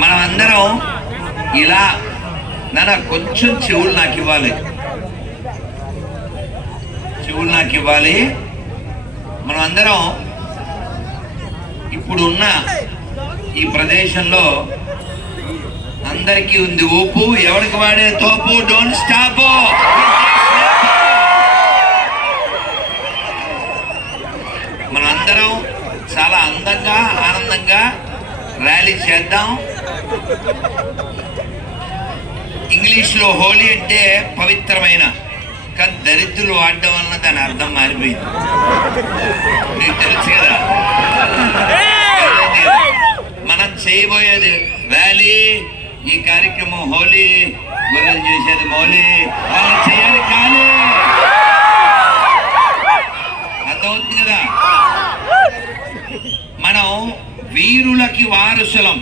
మనం అందరం ఇలా కొంచెం చెవులు నాకు ఇవ్వాలి, చెవులు నాకు ఇవ్వాలి. మనం అందరం ఇప్పుడున్న ఈ ప్రదేశంలో అందరికీ ఉంది ఊపు, ఎవరికి వాడే తోపు. Don't stop. మనందరం చాలా అందంగా ఆనందంగా ర్యాలీ చేద్దాం. ఇంగ్లీష్లో హోలీ అంటే పవిత్రమైన, కానీ దరిద్రులు వాడడం వలన దాని అర్థం మారిపోయింది. మీకు తెలుసు కదా. మనం చేయబోయేది ర్యాలీ, ఈ కార్యక్రమం హోలీ, గొర్రెలు చేసేది మౌలి, వాళ్ళు చేయాలి. కానీ అర్థమవుతుంది కదా. మనం వీరులకి వారసులం,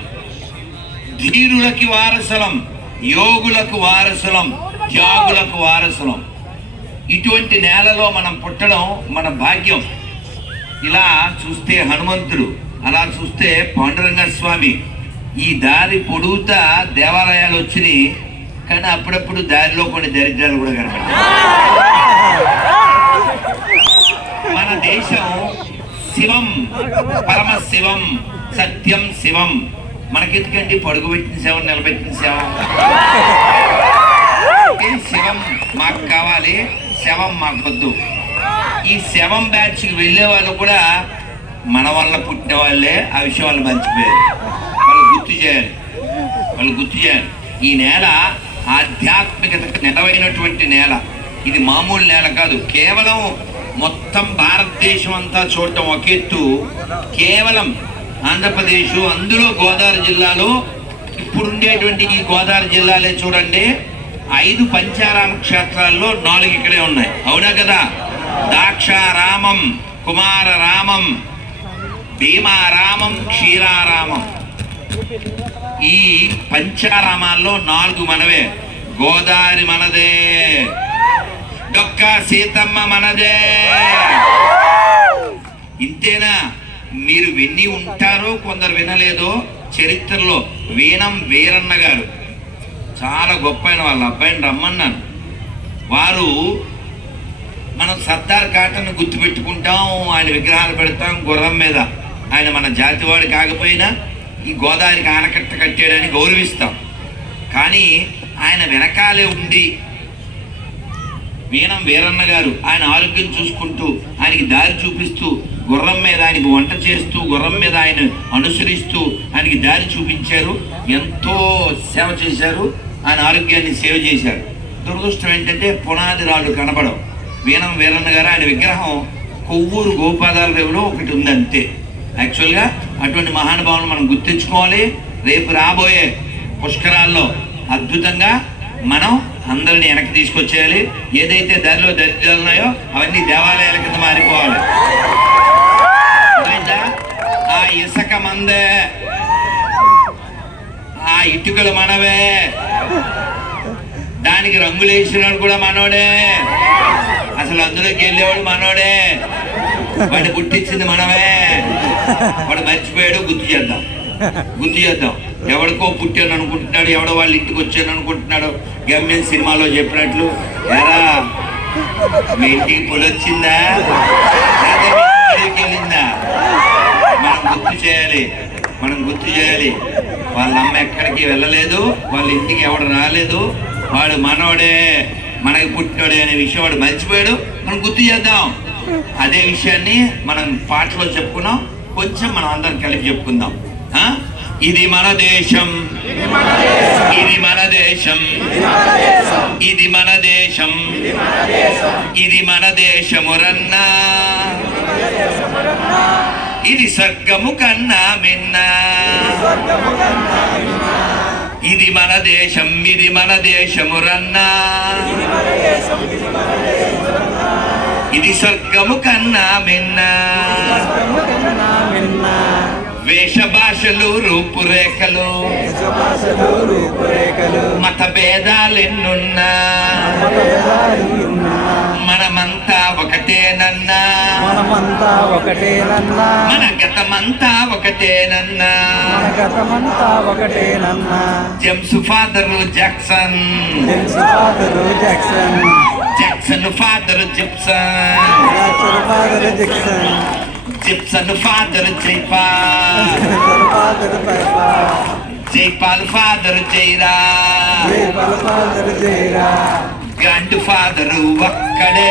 ధీరులకి వారసులం, యోగులకు వారసులం, త్యాగులకు వారసులం. ఇటువంటి నేలలో మనం పుట్టడం మన భాగ్యం. ఇలా చూస్తే హనుమంతుడు, అలా చూస్తే పాండురంగ స్వామి, ఈ దారి పొడుగుతా దేవాలయాలు వచ్చినాయి. కానీ అప్పుడప్పుడు దారిలో కొన్ని దరిద్రాలు కూడా కనపడతాయి. మన దేశం శివం, పరమశివం, సత్యం శివం. మనకెందుకండి పడుగు పెట్టిన సేవ, నిలబెట్టిన సేవ? శివం మాకు కావాలి, శవం మాకు వద్దు. ఈ శవం బ్యాచ్కి వెళ్ళే వాళ్ళు కూడా మన వల్ల పుట్టిన వాళ్ళే. ఆ విషయం వాళ్ళు మర్చిపోయారు. వాళ్ళు గుర్తు చేయాలి. ఈ నేల ఆధ్యాత్మికతకు నెలవైనటువంటి నేల. ఇది మామూలు నేల కాదు. కేవలం మొత్తం భారతదేశం అంతా చూడటం ఒక ఎత్తు, కేవలం ఆంధ్రప్రదేశ్, అందులో గోదావరి జిల్లాలో ఇప్పుడుండేటువంటి ఈ గోదావరి జిల్లాలే చూడండి. 5 పంచారామ క్షేత్రాల్లో 4 ఇక్కడే ఉన్నాయి. అవునా కదా? దాక్షారామం, కుమారరామం, భీమారామం, క్షీరారామం. ఈ పంచారామాల్లో 4 మనవే. గోదావరి మనదే, డొక్కా సీతమ్మ మనదే. ఇంతేనా? మీరు విని ఉంటారో, కొందరు వినలేదో. చరిత్రలో వీణం వీరన్న గారు చాలా గొప్ప అయిన వాళ్ళ అబ్బాయిని రమ్మన్నాను. వారు, మనం సర్దార్ కాటన్ గుర్తుపెట్టుకుంటాం, ఆయన విగ్రహాలు పెడతాం గుర్రం మీద. ఆయన మన జాతివాడు కాకపోయినా ఈ గోదావరికి ఆనకట్ట కట్టాడని గౌరవిస్తాం. కానీ ఆయన వెనకాలే ఉండి వీణం వీరన్న గారు ఆయన ఆరోగ్యం చూసుకుంటూ, ఆయనకి దారి చూపిస్తూ, గుర్రం మీద ఆయనకు వంట చేస్తూ, గుర్రం మీద ఆయన అనుసరిస్తూ ఆయనకి దారి చూపించారు. ఎంతో సేవ చేశారు. ఆయన ఆరోగ్యాన్ని సేవ చేశారు. దురదృష్టం ఏంటంటే పునాది రాళ్ళు కనపడవు. వీణం వీరన్న గారు ఆయన విగ్రహం కొవ్వూరు గోపాదాల రేవులో ఒకటి ఉంది అంతే. యాక్చువల్గా అటువంటి మహానుభావులు మనం గుర్తించుకోవాలి. రేపు రాబోయే పుష్కరాల్లో అద్భుతంగా మనం అందరిని వెనక్కి తీసుకొచ్చేయాలి. ఏదైతే దారిలో దరిద్రాలు ఉన్నాయో అవన్నీ దేవాలయాల కింద మారిపోవాలి. ఆ ఇసుక మందే, ఆ ఇటుకలు మనవే, దానికి రంగులు వేసినాడు కూడా మనోడే, అసలు అందులోకి వెళ్ళేవాడు మనోడే, వాడిని పుట్టించింది మనమే. వాడు మర్చిపోయాడు. గుర్తు చేద్దాం. ఎవడికో పుట్టాను అనుకుంటున్నాడు, ఎవడో వాళ్ళ ఇంటికి వచ్చాను అనుకుంటున్నాడు. గమ్యం సినిమాలో చెప్పినట్లు, ఎరా మీ ఇంటికి పొలి వచ్చిందా, వెళ్ళిందా? మనం గుర్తు చేయాలి. వాళ్ళ అమ్మ ఎక్కడికి వెళ్ళలేదు, వాళ్ళ ఇంటికి ఎవడు రాలేదు, వాడు మనోడే, మనకి పుట్టినోడే అనే విషయం వాడు మర్చిపోయాడు. మనం గుర్తు చేద్దాం. అదే విషయాన్ని మనం పాటలో చెప్పుకున్నాం. కొంచెం మనం అందరం కలిపి చెప్పుకుందాం. ఇది మన దేశం, ఇది మన దేశం, ఇది మన దేశం, ఇది మన దేశమురన్నా, ఇది స్వర్గము కన్నా మిన్నా. ఇది మన దేశం, ఇది మన దేశమురన్నా, ఇది స్వర్గము కన్నా మిన్నా. వేష భాషలు రూపురేఖలు, మత భేదాలెన్నున్నా, మనమంతా ఒకటేనన్నా. గతమంతా ఒకటేనన్నా మన గతమంతా ఒకటేనన్నా మన గతమంతా ఒకటేనన్నా James father Jackson James father Jackson Jackson father Jipson Jackson father Jipson Jipson father Jaipal father పైపా Jaipal father Jaira Jaipal father Jaira grand father ఒక్కడే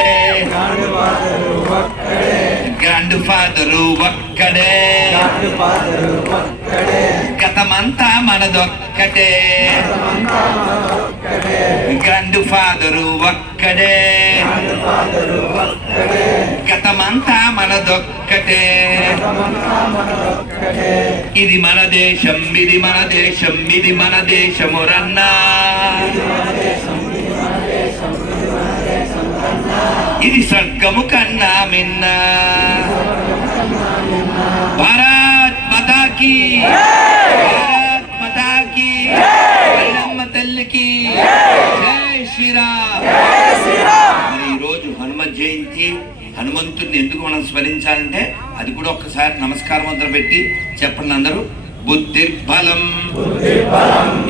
గాండు ఫాదరు ఒక్కడే గ్రాండ్ ఫాదరు ఒక్కడే గాండు ఫాదరు ఒక్కడే గతమంతా మనదొక్కటే గతమంతా ఒక్కడే గ్రాండ్ ఫాదరు ఒక్కడే గాండు ఫాదరు ఒక్కడే గతమంతా మనదొక్కటే గతమంతా ఒక్కడే ఇది మన దేశం ఇది మన దేశం ఇది మన దేశము రన్నా ఇది స్వర్గము కన్నా మిన్న భారత్ మాతాకి భారత్ మాతాకి ఐలమ్మ తల్లికి జై శ్రీరామ్. మరి ఈరోజు హనుమత్ జయంతి. హనుమంతుడిని ఎందుకు మనం స్మరించాలంటే అది కూడా ఒక్కసారి నమస్కారం ముద్ర పెట్టి చెప్పండి అందరూ. బుద్ధిర్బలం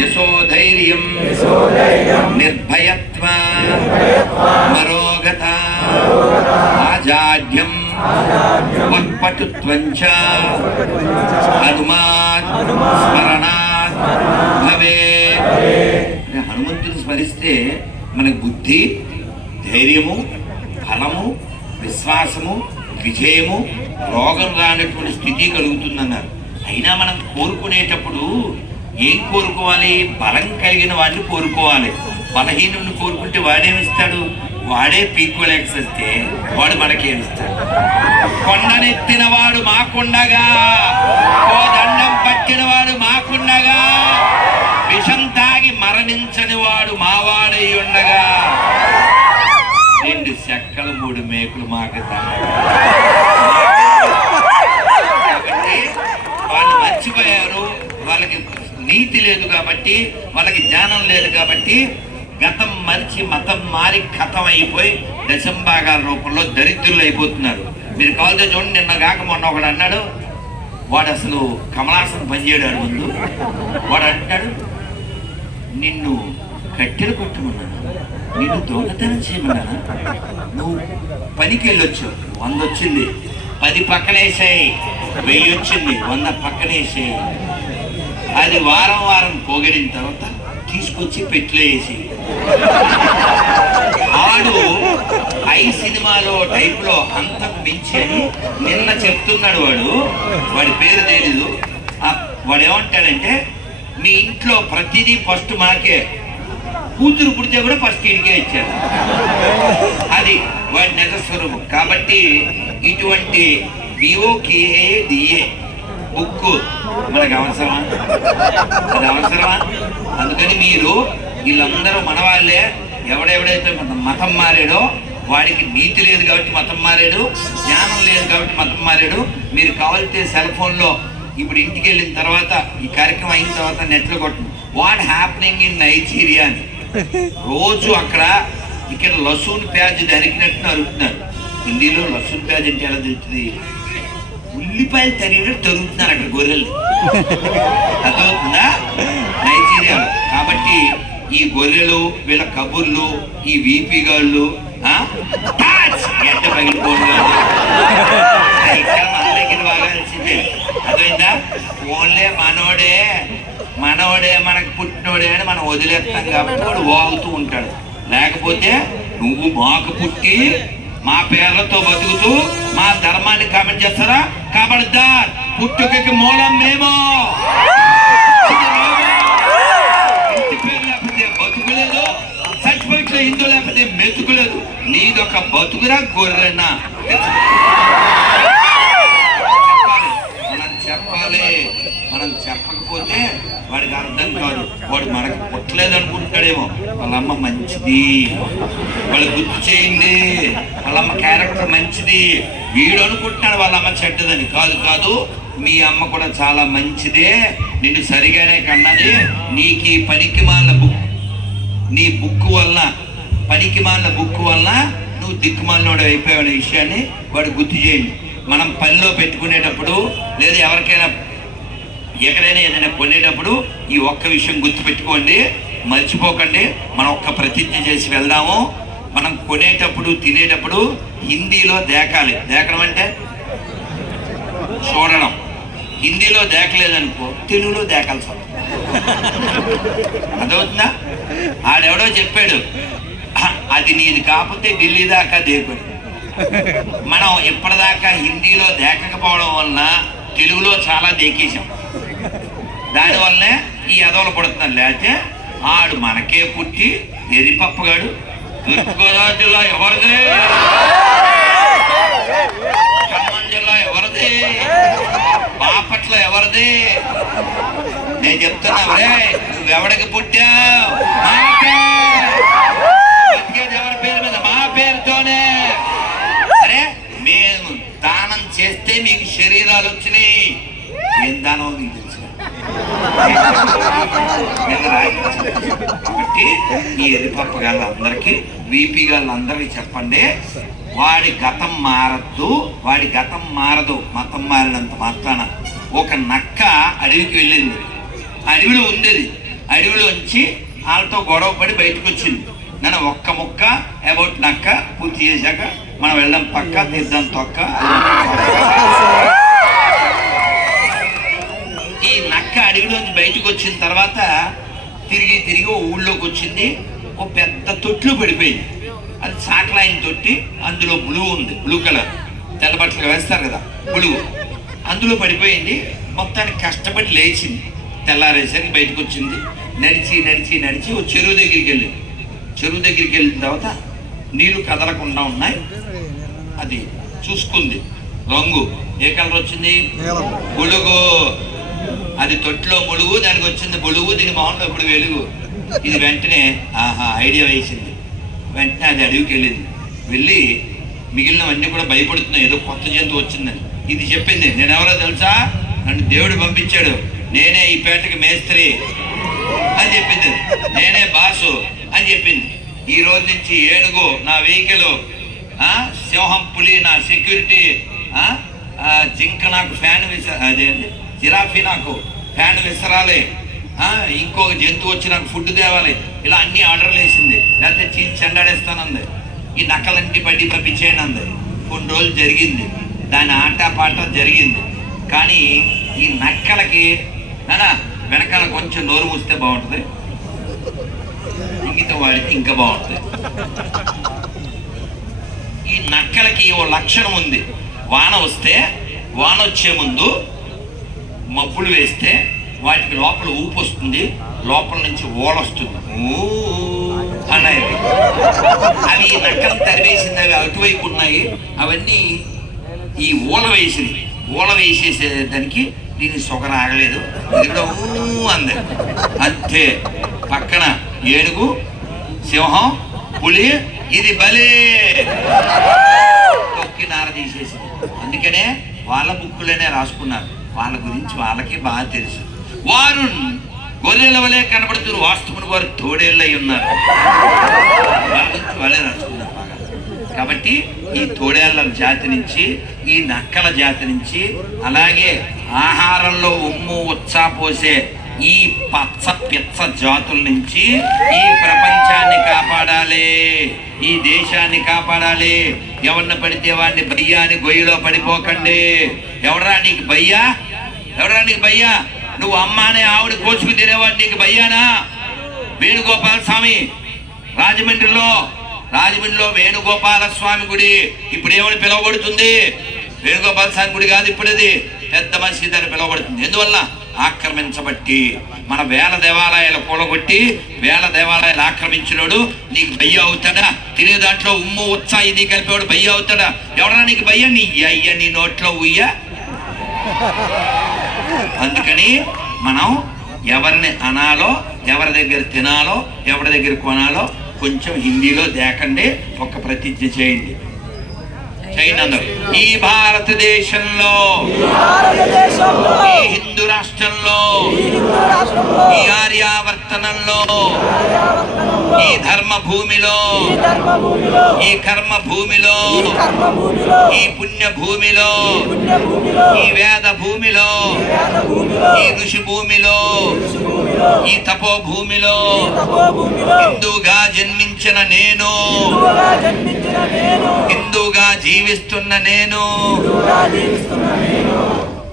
యశోధైర్యం నిర్భయత్వ మరోగత ఆజాడ్యం వక్పటుత్వంచ హనుమాన్ స్మరణాత్ భవేత్. హనుమంతుని స్మరిస్తే మనకు బుద్ధి, ధైర్యము, బలము, విశ్వాసము, విజయము, రోగం రానటువంటి స్థితి కలుగుతుందన్నారు. అయినా మనం కోరుకునేటప్పుడు ఏం కోరుకోవాలి? బలం కలిగిన వాడిని కోరుకోవాలి. బలహీనుడిని కోరుకుంటే వాడేమిస్తాడు? వాడే పీక్కోలేకపోతే వాడు మనకేమిస్తాడు? కొండనెత్తిన వాడు మాకుండగా, దండం పట్టిన వాడు మాకుండగా, విషం తాగి మరణించని వాడు మావాడై ఉండగా, 2 చెక్కలు 3 మేకులు మాకు వాళ్ళు మర్చిపోయారు. వాళ్ళకి నీతి లేదు కాబట్టి, వాళ్ళకి జ్ఞానం లేదు కాబట్టి గతం మరిచి మతం మారి కథం అయిపోయి దశంభాగాల రూపంలో దరిద్రులు అయిపోతున్నారు. మీరు కావాలంటే చూడండి, నిన్న కాక మొన్న ఒకడు అన్నాడు, వాడు అసలు కమలాసనం పనిచేయడాడు. ముందు వాడు అంటాడు, నిన్ను కట్టెలు కొట్టమన్నాను, నిన్ను దొంగతనం చేయమన్నాను, నువ్వు పనికి వెళ్ళొచ్చు, 100 వచ్చింది, 10 పక్కనేసాయి, 1000 వచ్చింది, 100 పక్కనేసాయి. అది వారం పోగడిన తర్వాత తీసుకొచ్చి పెట్లో వేసి ఆడు సినిమాలో టైప్లో అంతకు మించి అని నిన్న చెప్తున్నాడు. వాడి పేరు తెలీదు. వాడు ఏమంటాడంటే, మీ ఇంట్లో ప్రతిదీ ఫస్ట్ మాకే, కూతురు పుడితే కూడా ఫస్ట్ ఇంటికే ఇచ్చారు. అది వాడి నిజస్వరూపం. కాబట్టి ఇటువంటి BOKADA బుక్ మనకు అవసరమా? అది అవసరమా? అందుకని మీరు వీళ్ళందరూ మన వాళ్ళే. ఎవడెవడైతే మతం మారాడో వాడికి నీతి లేదు కాబట్టి మతం మారాడు, జ్ఞానం లేదు కాబట్టి మతం మారాడు. మీరు కావాలితే సెల్ ఫోన్లో ఇప్పుడు ఇంటికి వెళ్ళిన తర్వాత, ఈ కార్యక్రమం అయిన తర్వాత నెట్లో కొట్టండి, వాట్ హ్యాపెనింగ్ ఇన్ నైజీరియా అని. రోజు అక్కడ ఇక్కడ లసూన్ ప్యాజ్ నరికినట్టు నరుకుతున్నారు. హిందీలో లసూన్ ప్యాజ్ అంటే ఎలా తెలుస్తుంది? ఉల్లిపాయలు తరిగినట్టు తరుగుతున్నారు అక్కడ గొర్రెలు. అర్థమవుతుందా? నైజీరియాలో. కాబట్టి ఈ గొర్రెలు, వీళ్ళ కబుర్లు, ఈ వీపీ గాళ్ళు ఎడ్డ పగిలిపోను ఇక్కడ మన దగ్గర బాగాల్సిందే. అర్థమైందా? ఓన్లే మనోడే మనకు పుట్టినోడే అని మనం వదిలేస్తాం కాబట్టి వాడు వాగుతూ ఉంటాడు. లేకపోతే నువ్వు మాకు పుట్టి మా పేర్లతో బతుకుతూ మా ధర్మాన్ని కామెంట్ చేస్తారా? ఖబర్దార్, పుట్టుకకి మూలం మేము. ఇంటి పేరు లేకపోతే బతుకులేదు, సర్టిఫికెట్లో హిందూ లేకపోతే మెతుకులేదు. నీదొక బతుకురా గొర్రెనా? చెప్పాలి. మనం చెప్పకపోతే వాడికి అర్థం కాదు. వాడు మనకు పుట్టలేదు అనుకుంటాడేమో. వాళ్ళమ్మ మంచిది, వాళ్ళు గుర్తు చేయండి, వాళ్ళమ్మ క్యారెక్టర్ మంచిది. వీడు అనుకుంటున్నాడు వాళ్ళమ్మ చెడ్డదని. కాదు, మీ అమ్మ కూడా చాలా మంచిదే, నిన్ను సరిగానే కన్నది. నీకు ఈ పనికి మాలిన బుక్, నీ బుక్ వల్ల, పనికి మాలిన బుక్ వల్ల నువ్వు దిక్కుమాలినోడు అయిపోయావు విషయాన్ని వాడు గుర్తు చేయండి. మనం పనిలో పెట్టుకునేటప్పుడు లేదా ఎవరికైనా ఎక్కడైనా ఏదైనా కొనేటప్పుడు ఈ ఒక్క విషయం గుర్తుపెట్టుకోండి, మర్చిపోకండి. మనం ఒక్క ప్రతిజ్ఞ చేసి వెళ్దాము. మనం కొనేటప్పుడు తినేటప్పుడు హిందీలో దేకాలి. దేకడం అంటే చూడడం. హిందీలో దేకలేదనుకో తెలుగులో దేకాల్సి వస్తుంది. అదవుతుందా? ఆడెవడో చెప్పాడు, అది నీది కాకపోతే ఢిల్లీ దాకా దేకుడు. మనం ఇప్పటిదాకా హిందీలో దేకపోవడం వలన తెలుగులో చాలా దేకేశాం. దానివల్లనే ఈ ఎదవలు పడుతున్నాం. లేకపోతే ఆడు మనకే పుట్టి ఎరిపప్పగాడు. తూర్పుగోదావరి జిల్లా ఎవరిదే, ఖమ్మం జిల్లా ఎవరిదే, బాపట్ల ఎవరిదే? నేను చెప్తున్నా, నువ్వెవడికి పుట్టావు? బతికేది ఎవరి పేరు మీద? మా పేరుతోనే. అరే మేము దానం చేస్తే మీకు శరీరాలు వచ్చినాయి. ఏం దానం మీకు తెలుసు? కాబట్టి ఈ ఎరిపప్ప గాళ్ళందరికీ, వీపీ గాళ్ళందరికీ చెప్పండి, వాడి గతం మారద్దు, వాడి గతం మారదు. మతం మారినంత మాత్రాన. ఒక నక్క అడవికి వెళ్ళింది, అడవిలో ఉండేది. అడవిలోంచి వాళ్ళతో గొడవ పడి బయటకు వచ్చింది. నన్ను ఒక్క ముక్క అబౌట్ నక్క పూర్తి చేశాక మనం వెళ్ళాం పక్క తీద్దాం తొక్క. ఈ నక్క అడవిలోంచి బయటకు వచ్చిన తర్వాత తిరిగి తిరిగి ఓ ఊళ్ళోకి వచ్చింది. ఓ పెద్ద తొట్లు పడిపోయింది. అది సాకలాయిన తొట్టి. అందులో బ్లూ ఉంది, బ్లూ కలర్, తెల్ల బట్టలు వేస్తారు కదా, బ్లూ. అందులో పడిపోయింది. మొత్తానికి కష్టపడి లేచింది. తెల్లారేసరికి బయటకు వచ్చింది. నడిచి నడిచి నడిచి ఓ చెరువు దగ్గరికి వెళ్ళింది. చెరువు దగ్గరికి వెళ్ళిన తర్వాత నీళ్లు కదలకుండా ఉన్నాయి. అది చూసుకుంది. రంగు ఏ కలర్ వచ్చింది? బులుగు. అది తొట్టిలో ములుగు, దానికి వచ్చింది బులుగు, దీని మొహంలో ఇప్పుడు వెలుగు. ఇది వెంటనే ఐడియా వేసింది. వెంటనే అది అడవికి వెళ్ళింది. వెళ్ళి మిగిలినవన్నీ కూడా భయపడుతున్నాయి, ఏదో కొత్త జంతువు వచ్చిందని. ఇది చెప్పింది, నేను ఎవరో తెలుసా? నన్ను దేవుడు పంపించాడు, నేనే ఈ పేటకి మేస్త్రి అని చెప్పింది. నేనే బాసు అని చెప్పింది. ఈ రోజు నుంచి ఏనుగు నా వెహికల్, సింహం పులి నా సెక్యూరిటీ, జింక నాకు ఫ్యాన్ అదే జిరాఫీ నాకు ఫ్యాన్ విసరాలి, ఇంకొక జంతువు వచ్చి నాకు ఫుడ్ తేవాలి. ఇలా అన్ని ఆర్డర్లు వేసింది. లేకపోతే చీజ్ చెండాడేస్తానంది. ఈ నక్కలంటి బడ్డీ పంపించేయండి అంది. కొన్ని రోజులు జరిగింది, దాని ఆట పాట జరిగింది. కానీ ఈ నక్కలకి వెనకాల కొంచెం నోరు మూస్తే బాగుంటుంది, ఇంగిత వాడితే ఇంకా బాగుంటుంది. ఈ నక్కలకి ఓ లక్షణం ఉంది. వాన వస్తే, వాన వచ్చే ముందు మబ్బులు వేస్తే వాటికి లోపల ఊపు వస్తుంది, లోపల నుంచి ఓలొస్తుంది అన్నాయి. అవి నక్కలు తరివేసింది. అవి అటువైపు ఉన్నాయి. అవన్నీ ఈ ఊల వేసింది. ఊల వేసేసేదానికి దీన్ని సొగర ఆగలేదు. ఇది కూడా అంది. అంతే. పక్కన ఏనుగు, సింహం, పులి, ఇది బలే తొక్కి నార తీసేసింది. అందుకనే వాళ్ళ బుక్కులోనే రాసుకున్నారు. వాళ్ళ గురించి వాళ్ళకి బాగా తెలుసు. వారు గొర్రెల వలె కనబడుతున్నారు, వాస్తవుని వారు తోడేళ్ళై ఉన్నారు. వాళ్ళ గురించి వాళ్ళే రాసుకున్నారు బాగా. కాబట్టి ఈ తోడేళ్ల జాతి నుంచి, ఈ నక్కల జాతి నుంచి, అలాగే ఆహారంలో ఉమ్ము ఉత్సా పోసే ఈ పచ్చ పిచ్చ జాతుల నుంచి ఈ ప్రపంచాన్ని కాపాడాలి, ఈ దేశాన్ని కాపాడాలి. ఎవరిని పడితే వాడిని బయ్యా అని గొయ్యిలో పడిపోకండి. ఎవడరా నీకు బయ్యా? ఎవడరా నీకు బయ్యా? నువ్వు అమ్మానే ఆవిడ కోసుకు తినేవాడు నీకు బయ్యానా? వేణుగోపాల స్వామి రాజమండ్రిలో వేణుగోపాల స్వామి గుడి ఇప్పుడు ఏమని పిలువబడుతుంది? వేణుగోపాల స్వామి గుడి కాదు, ఇప్పుడు అది పెద్ద మసీదు అని పిలువబడుతుంది. ఎందువల్ల? ఆక్రమించబట్టి. మన వేల దేవాలయాలు కూలగొట్టి వేల దేవాలయాలు ఆక్రమించినోడు నీకు బయ్య అవుతాడా? తినే దాంట్లో ఉమ్ము ఉత్సా ఇది కలిపేవాడు బయ్య అవుతాడా? ఎవడన్నా నీకు బయ్య? నీ అయ్య నీ నోట్లో ఉయ్య. అందుకని మనం ఎవరిని అనాలో, ఎవరి దగ్గర తినాలో, ఎవరి దగ్గర కొనాలో కొంచెం హిందీలో దేకండి. ఒక ప్రతిజ్ఞ చేయండి. అందరూ ఈ భారతదేశంలో, ఈ హిందూ రాష్ట్రంలో, ఈ ఆర్యావర్త ఛాయావర్తనంలో ఈ ధర్మ భూమిలో ఈ కర్మ భూమిలో ఈ పుణ్య భూమిలో ఈ వేద భూమిలో ఈ ఋషి భూమిలో ఈ తపో భూమిలో హిందూగా జన్మించిన నేను హిందూగా జీవిస్తున్న నేను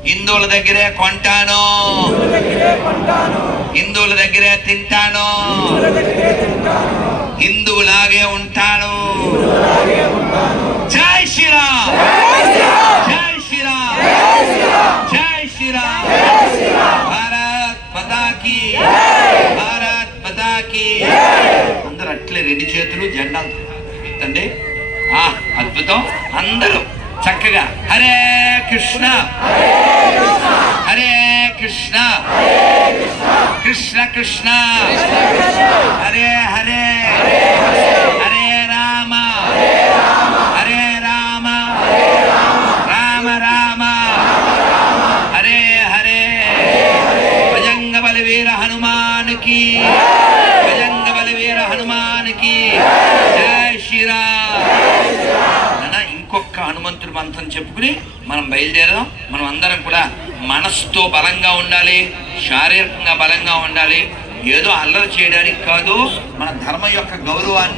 హిందువుల దగ్గరే కొంటాను హిందువుల దగ్గరే తింటాను హిందువులాగే ఉంటాను. జై శ్రీరామ్ జై శ్రీరామ్ జై శ్రీరామ్. భారత్ మాతా కీ భారత్ మాతా కీ. అందరూ అట్లే రెండు చేతులు జెండా ఎత్తండి. అద్భుతం. అందరూ చక్కగా హరే కృష్ణ హరే కృష్ణ కృష్ణ కృష్ణ హరే హరే హరే రామ హరే రామ రామ రామ హరే హరే. భజంగ బలవీర హనుమానికి భజంగ బలవీర హనుమానికి జై శ్రీరామ్. ఇంకొక హనుమంతుడి మంత్రం చెప్పుకుని మనం బయలుదేరదాం. మనం అందరం కూడా మనసుతో బలంగా ఉండాలి, శారీరకంగా బలంగా ఉండాలి. ఏదో అల్లరి చేయడానికి కాదు, మన ధర్మం యొక్క గౌరవాన్ని